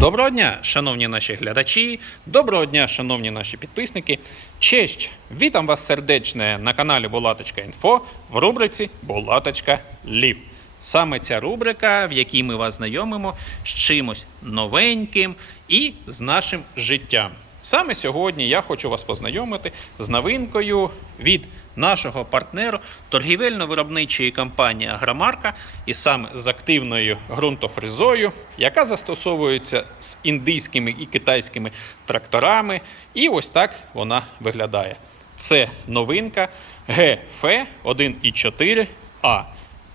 Доброго дня, шановні наші глядачі, доброго дня, шановні наші підписники. Честь! Вітам вас сердечне на каналі Булаточка Інфо в рубриці Булаточка Лів. Саме ця рубрика, в якій ми вас знайомимо з чимось новеньким і з нашим життям. Саме сьогодні я хочу вас познайомити з новинкою від нашого партнеру торгівельно-виробничої компанії Агромарка і саме з активною ґрунтофрезою, яка застосовується з індійськими і китайськими тракторами. І ось так вона виглядає. Це новинка ГФ 1.4А.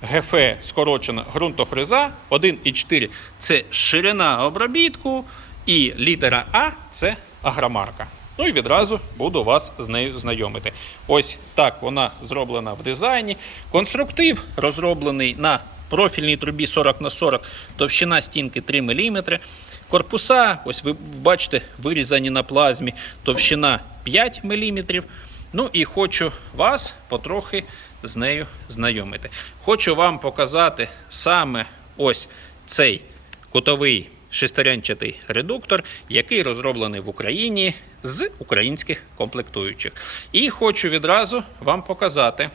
ГФ скорочена ґрунтофреза 1.4 це ширина обробітку, і літера А це агромарка. Ну і відразу буду вас з нею знайомити. Ось так вона зроблена в дизайні. Конструктив розроблений на профільній трубі 40 на 40, товщина стінки 3 мм. Корпуса, ось ви бачите, вирізані на плазмі, товщина 5 мм. Ну і хочу вас потрохи з нею знайомити. Хочу вам показати саме ось цей кутовий шестеренчатий редуктор, який розроблений в Україні з українських комплектуючих. І хочу відразу вам показати.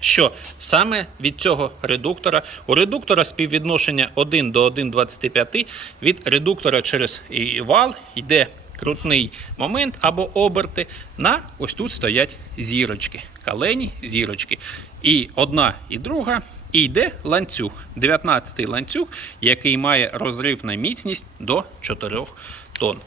Що саме від цього редуктора у редуктора співвідношення 1 до 1,25 від редуктора через вал йде крутний момент або оберти. На ось тут стоять зірочки, калені зірочки. І одна, і друга. І йде ланцюг, 19-й ланцюг, який має розрив на міцність до 4 тонн.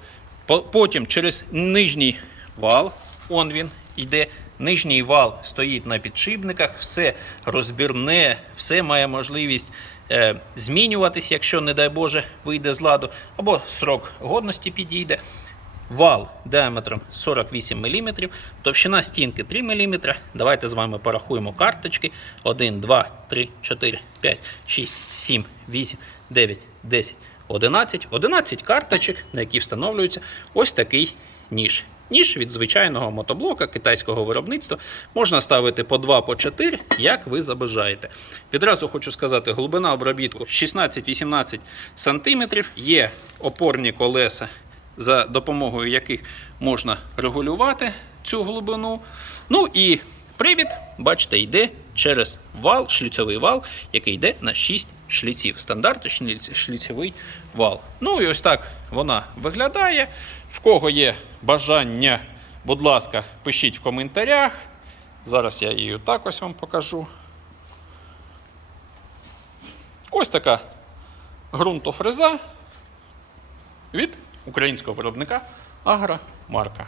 Потім через нижній вал, он він йде. Нижній вал стоїть на підшипниках, все розбірне, все має можливість е, змінюватись, якщо, не дай Боже, вийде з ладу, або срок годності підійде. Вал діаметром 48 мм, товщина стінки 3 мм. Давайте з вами порахуємо карточки. 1, 2, 3, 4, 5, 6, 7, 8, 9, 10, 11. 11 карточок, на які встановлюється ось такий ніж. Ніж від звичайного мотоблока китайського виробництва можна ставити по 2 по 4, як ви забажаєте. Відразу хочу сказати, глибина обробітку 16-18 см. Є опорні колеса за допомогою яких можна регулювати цю глибину. Ну і привід, бачите, йде через вал, шліцевий вал, який йде на 6 шліців. Стандартний шліцевий вал. Ну і ось так вона виглядає. В кого є бажання, будь ласка, пишіть в коментарях. Зараз я її так ось вам покажу. Ось така ґрунтофреза від українського виробника Агромарка.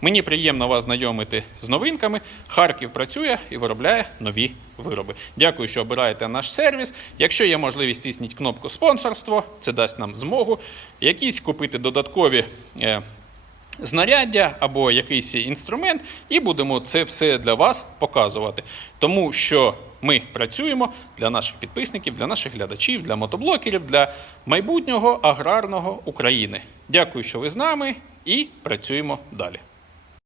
Мені приємно вас знайомити з новинками. Харків працює і виробляє нові вироби. Дякую, що обираєте наш сервіс. Якщо є можливість, тисніть кнопку спонсорство, це дасть нам змогу якісь купити додаткові. е, Знаряддя або якийсь інструмент, і будемо це все для вас показувати. Тому що ми працюємо для наших підписників, для наших глядачів, для мотоблокерів, для майбутнього аграрного України. Дякую, що ви з нами, і працюємо далі.